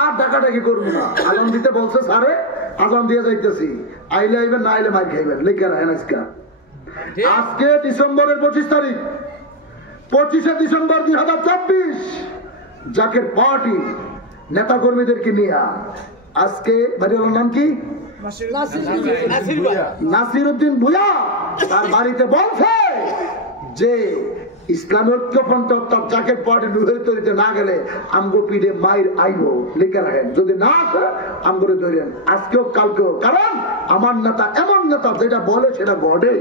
আর ডাকাডাকি করবো না। আজান দিতে বলছে স্যারে, আজান দিয়ে যাইতেছি, আইলে আইবেন না আইলে মাইক খাইবেন, লিখে রাখেন। আজকে ডিসেম্বরের 25 তারিখ, 25শে ডিসেম্বর 2024, জাকের পার্টি নেতা কর্মীদেরকে নিয়ে আজকে বাড়ির নাম কি নাসিরউদ্দিন ভূঁইয়া তার বাড়িতে বলছে যে ইসলামী ঐক্যফ্রন্ট অর্থাৎ জাকের পার্টি নুহের তৈরিতে না গেলে আমগো পিঠে মায়ের আইব, লিখে রাখেন। যদি না আসে আমগরে ধরেন আজকেও কালকেও, কারণ আমার নেতা এমন নেতা যেটা বলে সেটা ঘটে।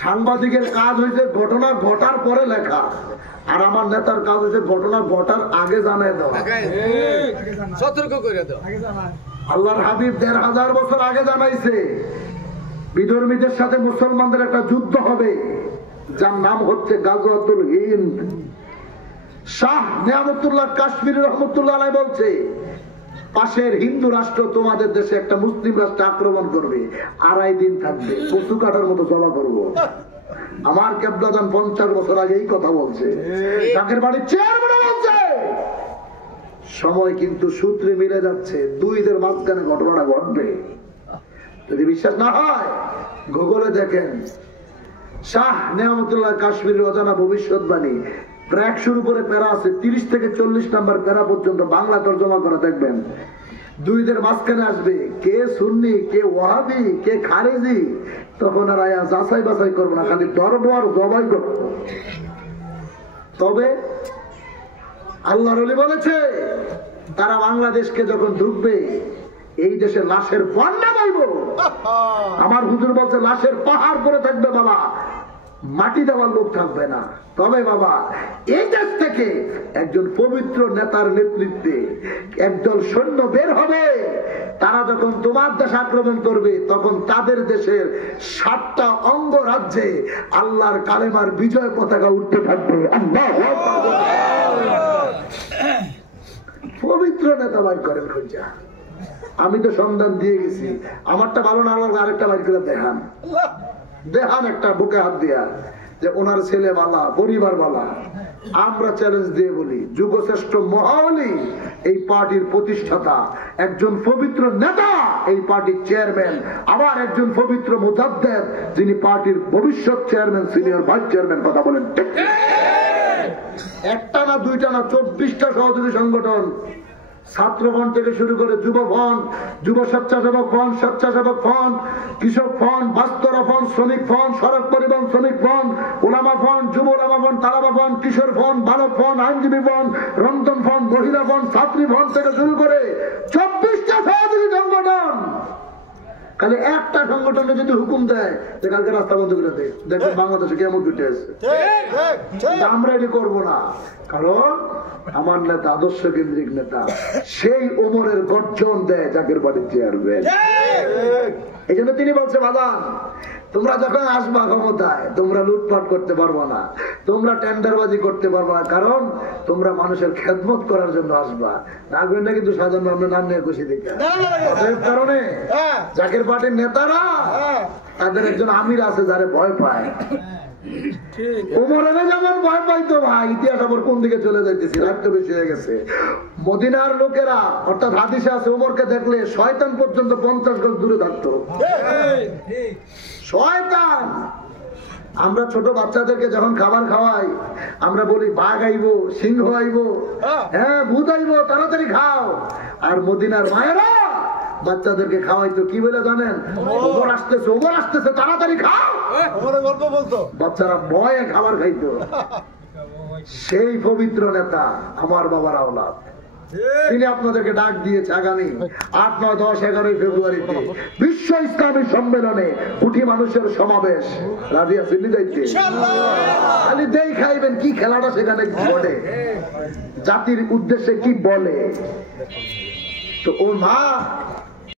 সাংবাদিকের কাজ হয়েছে ঘটনা ঘটার পরে লেখা, আর আমার নেতার কাজ হয়েছে ঘটনা ঘটার আগে জানাই দেওয়া, সতর্ক করে দেওয়া। আল্লাহর হাবিব 1500 বছর আগে জানাইছে বিধর্মীদের সাথে মুসলমানদের একটা যুদ্ধ হবে, যার নাম হচ্ছে গাজওয়াতুল হিন্দ। শাহ নিয়ামতুল্লাহ কাশ্মীরি রহমতুল্লাহ আলাইহি বলছে পাশের হিন্দু রাষ্ট্র তোমাদের দেশে একটা মুসলিম রাষ্ট্র আক্রমণ করবে, 2.5 দিন থাকবে, পশু কাটার মতো জমা করবো। আমার কেবলাজান 50 বছর আগে এই কথা বলছে, জাকের বাড়ির চেয়ারম্যান বলছে। সময় কিন্তু সূত্রে মিলে যাচ্ছে, দুইদের মাঝখানে ঘটনাটা ঘটবে। যদি বিশ্বাস না হয় গুগলে দেখেন, শাহ নিয়ামতুল্লাহ কাশ্মীরের অজানা ভবিষ্যৎবাণী, প্রায় 100-র উপরে প্যারা আছে, 30 থেকে 40 নাম্বার প্যারা পর্যন্ত বাংলা তর্জমা করে দেখবেন। দুইদের মাঝখানে আসবে কে সুন্নি, কে ওয়াহাবি, কে খারেজি, তখন আর আয়া যাচাই বাছাই করবো না, খালি ধরবো আর জবাই করবো। তবে আল্লাহর ওলি বলেছে তারা বাংলাদেশকে যখন ঢুকবে এই দেশে লাশের বন্যা বইব। আমার হুজুর বলছে লাশের পাহাড় করে থাকবে বাবা, মাটি দেওয়ার লোক থাকবে না। তবে বাবা এই দেশ থেকে একজন পবিত্র নেতার নেতৃত্বে একদল সৈন্য বের হবে, তারা যখন তোমার দেশ আক্রমণ করবে তখন তাদের দেশের 7টা অঙ্গরাজ্যে আল্লাহর কালেমার বিজয় পতাকা উঠতে থাকবে। পবিত্র নেতা বাইর করেন খুঁজা। আমি তো সন্ধান দিয়ে গেছি, আমারটা ভালো না লাগলে আরেকটা বাইর করে দেখান, দেখান একটা বুকে হাত দিয়া যে ওনার ছেলে বালা, পরিবার বালা। আমরা চ্যালেঞ্জ দিয়ে বলি যুগশ্রেষ্ঠ মহাওলি এই পার্টির প্রতিষ্ঠাতা, একজন পবিত্র নেতা এই পার্টির চেয়ারম্যান, আবার একজন পবিত্র মুজাদ্দেদ যিনি পার্টির ভবিষ্যৎ চেয়ারম্যান, সিনিয়র ভাইস চেয়ারম্যান। কথা বলেন ঠিক? একটা না দুইটা না 24টা সহযোগী সংগঠন, ছাত্র ফ্রন্ট থেকে শুরু করে যুব ফ্রন্ট, যুব স্বেচ্ছাসেবক ফ্রন্ট, স্বেচ্ছাসেবক ফ্রন্ট, কৃষক ফ্রন্ট, বাস্তরা ফ্রন্ট, শ্রমিক ফ্রন্ট, সড়ক পরিবহন শ্রমিক ফ্রন্ট, ওলামা ফ্রন্ট, যুব ওলামা ফ্রন্ট, তালাবা ফ্রন্ট, কিশোর ফ্রন্ট, বালক ফ্রন্ট, আইনজীবী ফ্রন্ট, রন্ধন ফ্রন্ট, মহিলা ফ্রন্ট, ছাত্রী ফ্রন্ট থেকে শুরু করে 24টা সহযোগী সংগঠন। খালি একটা সংগঠনে যদি হুকুম দেয় যে কালকে রাস্তা বন্ধ করে দেয়, দেখবেন বাংলাদেশে কেমন ঘটে আছে। আমরা এটি করবো না, কারণ আমার নেতা আদর্শ কেন্দ্রিক নেতা, সেই ওমরের গর্জন দেয় জাকের বাড়ির চেয়ারম্যান। এই জন্য তিনি বলছে বাদান তোমরা যখন আসবা ক্ষমতায় তোমরা লুটপাট করতে পারবো না, তোমরা টেন্ডারবাজি করতে পারবো না, কারণ তোমরা মানুষের খেদমত করার জন্য আসবা। রাখবেন না কিন্তু সাধারণ আমরা নাম নিয়ে খুশি দেখে। কারণে জাকের পার্টির নেতারা তাদের একজন আমির আছে যারে ভয় পায়। ওমরের যেমন ভয় পাইতো ভাই, ইতিহাস আবার কোন দিকে চলে যাইতেছি, রাত তো বেশি হয়ে গেছে। মদিনার লোকেরা অর্থাৎ হাদিসে আছে ওমরকে দেখলে শয়তান পর্যন্ত 50 গজ দূরে থাকতো। শয়তান। আমরা ছোট বাচ্চাদেরকে যখন খাবার খাওয়াই আমরা বলি বাঘ আইবো, সিংহ আইবো, হ্যাঁ ভূত আইবো, তাড়াতাড়ি খাও। আর মদিনার মায়েরা বাচ্চাদেরকে খাওয়াইতো কি বলে জানেন? ওমর আসতেছে, ওমর আসতেছে, তাড়াতাড়ি খাও। গল্প বলতো, বাচ্চারা ভয়ে খাবার খাইতো। সেই পবিত্র নেতা আমার বাবার আওলাদ, তিনি আপনাদেরকে ডাক দিয়েছে আগামী 8, 9, 10, 11 ফেব্রুয়ারিতে বিশ্ব ইসলামী সম্মেলনে কোটি মানুষের সমাবেশ। রাজি আছেন যাইতে? খালি দেই খাইবেন কি খেলাটা সেখানে ঘটে, জাতির উদ্দেশ্যে কি বলে। তো ও মা